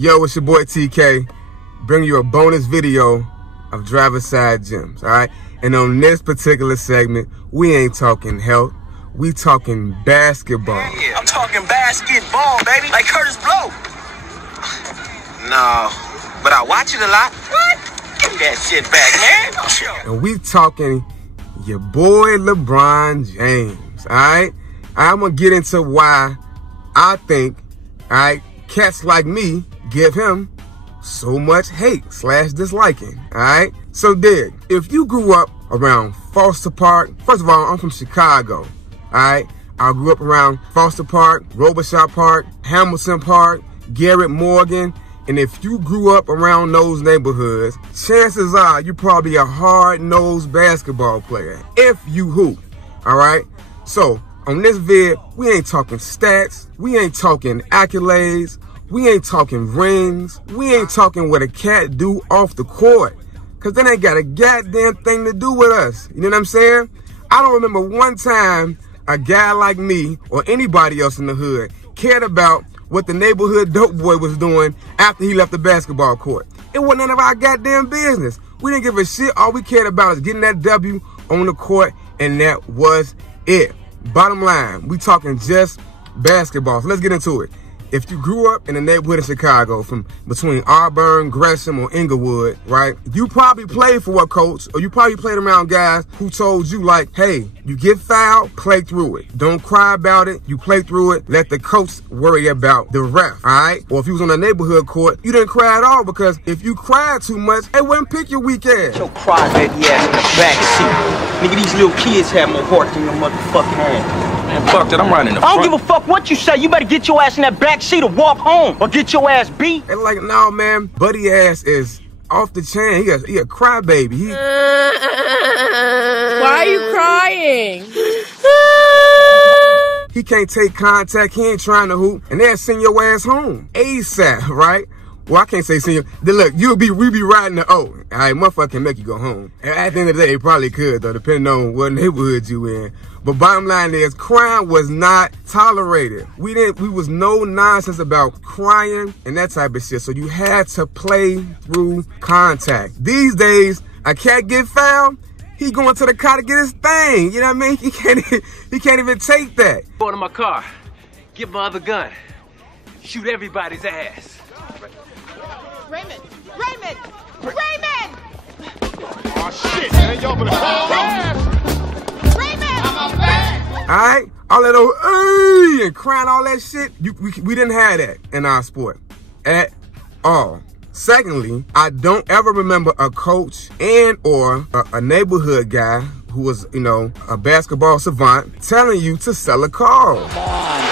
Yo, it's your boy TK, bringing you a bonus video of Driver's Side Gyms, all right? And on this particular segment, we ain't talking health, we talking basketball. Yeah, I'm talking basketball, baby, like Curtis Blow. No, but I watch it a lot. What? Give me that shit back, man. And we talking your boy LeBron James, all right? I'm gonna get into why I think, all right, cats like me give him so much hate / disliking, all right? So dig, if you grew up around Foster Park, first of all, I'm from Chicago, all right? I grew up around Foster Park, Robichaud Park, Hamilton Park, Garrett Morgan, and if you grew up around those neighborhoods, chances are you're probably a hard-nosed basketball player, if you hoop, all right? So, on this vid, we ain't talking stats, we ain't talking accolades, we ain't talking rings, we ain't talking what a cat do off the court, because that ain't got a goddamn thing to do with us, you know what I'm saying? I don't remember one time a guy like me or anybody else in the hood cared about what the neighborhood dope boy was doing after he left the basketball court. It wasn't none of our goddamn business. We didn't give a shit. All we cared about is getting that W on the court, and that was it. Bottom line, we talking just basketball. So let's get into it. If you grew up in the neighborhood of Chicago, from between Auburn, Gresham, or Inglewood, right? You probably played for a coach, or you probably played around guys who told you, like, hey, you get fouled, play through it. Don't cry about it. You play through it. Let the coach worry about the ref, all right? Or if you was on a neighborhood court, you didn't cry at all, because if you cried too much, they wouldn't pick your weak ass. Your crybaby ass in the back seat. Nigga, these little kids have more heart than your motherfucking ass. Man, fuck that, I'm riding in the front. I don't give a fuck what you say. You better get your ass in that back seat or walk home, or get your ass beat. And like, no, man, buddy ass is off the chain. He a crybaby. Why are you crying? He can't take contact. He ain't trying to hoop, and they'll send your ass home ASAP, right? Well, I can't say send you. Look, we be riding the O. All right, motherfucker can make you go home. And at the end of the day, it probably could, though, depending on what neighborhood you in. But bottom line is, crime was not tolerated. We was no nonsense about crying and that type of shit. So you had to play through contact. These days, a cat get fouled, he going to the car to get his thing. You know what I mean? He can't even take that. Go to my car, get my other gun, shoot everybody's ass. Raymond! Raymond! Raymond! Oh shit, man, y'all better call Raymond! All right, all that old and crying, all that shit, we didn't have that in our sport at all. Secondly, I don't ever remember a coach and or a neighborhood guy who was, you know, a basketball savant telling you to sell a car. Come on.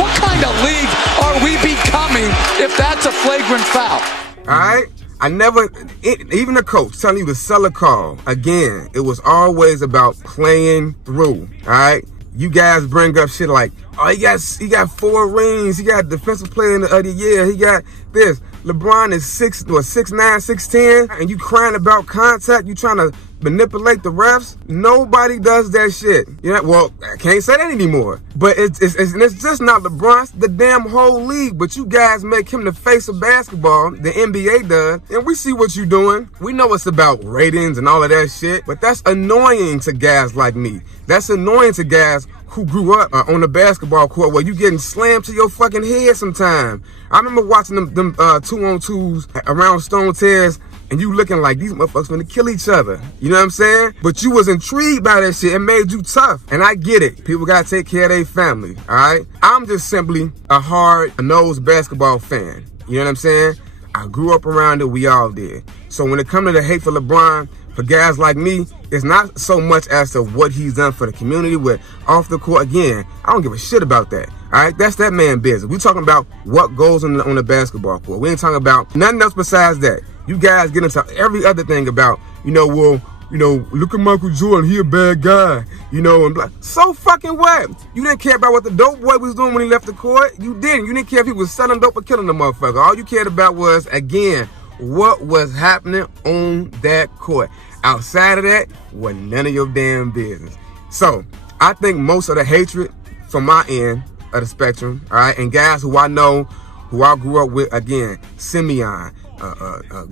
What kind of league are we becoming if that's a flagrant foul? All right? I never, even the coach telling you to sell a call, again, it was always about playing through, all right? You guys bring up shit like, oh, he got 4 rings, he got defensive player of the year, he got this. LeBron is 6'9", 6'10", and you crying about contact, you trying to manipulate the refs. Nobody does that shit. You know, well, I can't say that anymore. But it's just not LeBron, it's the damn whole league. But you guys make him the face of basketball, the NBA does, and we see what you're doing. We know it's about ratings and all of that shit, but that's annoying to guys like me. That's annoying to guys who grew up on the basketball court where you getting slammed to your fucking head sometime. I remember watching them 2-on-2s around Stone Terrace, and you looking like these motherfuckers gonna kill each other. You know what I'm saying? But you was intrigued by that shit. It made you tough. And I get it. People gotta take care of their family, all right? I'm just simply a hard-nosed basketball fan. You know what I'm saying? I grew up around it. We all did. So when it comes to the hate for LeBron, for guys like me, it's not so much as to what he's done for the community with off the court. Again, I don't give a shit about that. All right, that's that man business. We talking about what goes on the basketball court. We ain't talking about nothing else besides that. You guys get into every other thing about, you know, well, you know, look at Michael Jordan, he a bad guy, you know, and blah. So fucking what? You didn't care about what the dope boy was doing when he left the court. You didn't. You didn't care if he was selling dope or killing the motherfucker. All you cared about was, again, what was happening on that court. Outside of that, was none of your damn business. So, I think most of the hatred from my end of the spectrum, all right, and guys who I know who I grew up with, again, Simeon,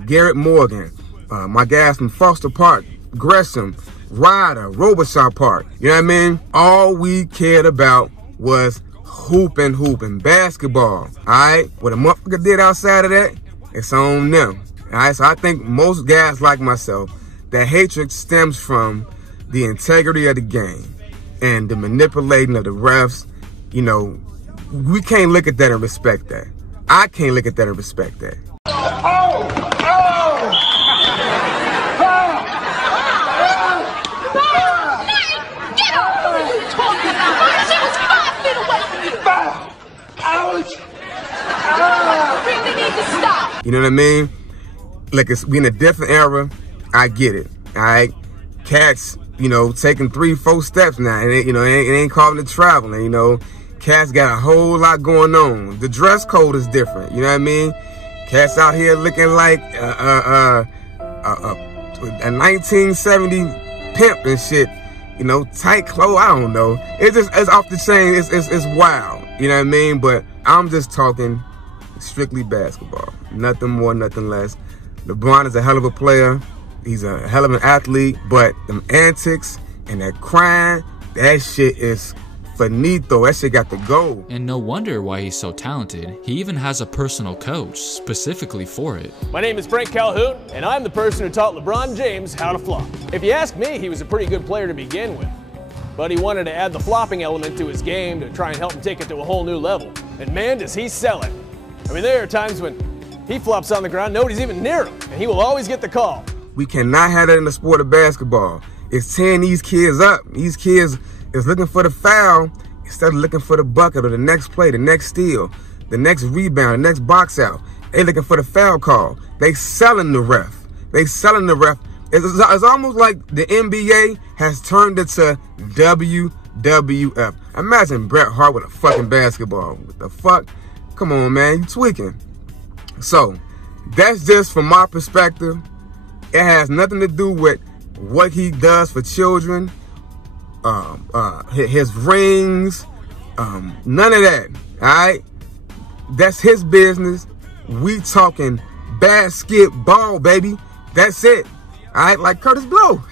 Garrett Morgan, my guys from Foster Park, Gresham, Ryder, Robichaud Park. You know what I mean? All we cared about was hooping basketball. All right? What a motherfucker did outside of that, it's on them. All right? So I think most guys like myself, that hatred stems from the integrity of the game and the manipulating of the refs. You know, we can't look at that and respect that. I can't look at that and respect that. You know what I mean? Like, we in a different era. I get it. All right, cats, you know, taking 3-4 steps now, and it, you know, it ain't calling it traveling. You know, cats got a whole lot going on. The dress code is different. You know what I mean? Cats out here looking like a 1970 pimp and shit. You know, tight clothes. I don't know. It's off the chain. It's wild. You know what I mean? But I'm just talking strictly basketball. Nothing more, nothing less. LeBron is a hell of a player. He's a hell of an athlete. But them antics and that crying, that shit is finito. That shit got to go. And no wonder why he's so talented. He even has a personal coach specifically for it. My name is Frank Calhoun, and I'm the person who taught LeBron James how to flop. If you ask me, he was a pretty good player to begin with. But he wanted to add the flopping element to his game to try and help him take it to a whole new level. And man, does he sell it. I mean, there are times when he flops on the ground, nobody's even near him, and he will always get the call. We cannot have that in the sport of basketball. It's tearing these kids up. These kids is looking for the foul instead of looking for the bucket or the next play, the next steal, the next rebound, the next box out. They looking for the foul call. They selling the ref. They selling the ref. It's almost like the NBA has turned into WWF. Imagine Bret Hart with a fucking basketball. What the fuck? Come on, man. You tweaking. So, that's just from my perspective. It has nothing to do with what he does for children, his rings, none of that, all right? That's his business. We talking basketball, baby. That's it, all right? Like Curtis Blow.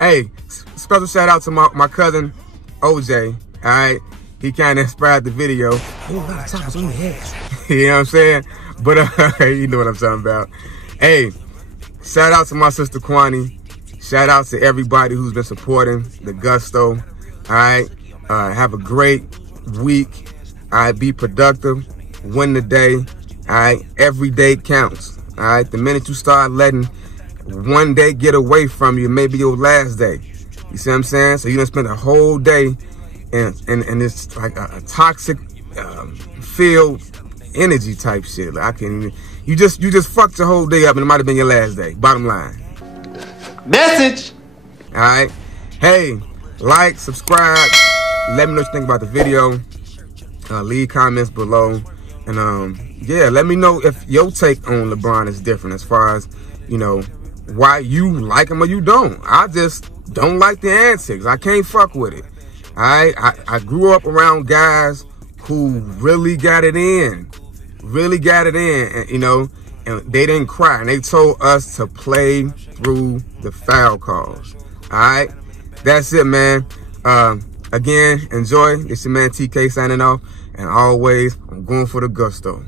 Hey, special shout out to my cousin, OJ, all right? He kind of inspired the video. Oh, a lot of times on the head. You know what I'm saying? But you know what I'm talking about. Hey, shout out to my sister Kwani. Shout out to everybody who's been supporting the Gusto. All right. Have a great week. All right. Be productive. Win the day. All right. Every day counts. All right. The minute you start letting one day get away from you, maybe your last day. You see what I'm saying? So you done spend a whole day and it's like a toxic filled energy type shit. Like, I can't even. You just fucked your whole day up, and it might have been your last day. Bottom line. Message. All right. Hey, like, subscribe. Let me know what you think about the video. Leave comments below, and yeah, let me know if your take on LeBron is different as far as, you know, why you like him or you don't. I just don't like the antics. I can't fuck with it. All right. I grew up around guys who really got it in. Really got it in, and, you know, and they didn't cry, and they told us to play through the foul calls. All right, that's it, man. Again, enjoy. It's your man TK signing off, and always, I'm going for the Gusto.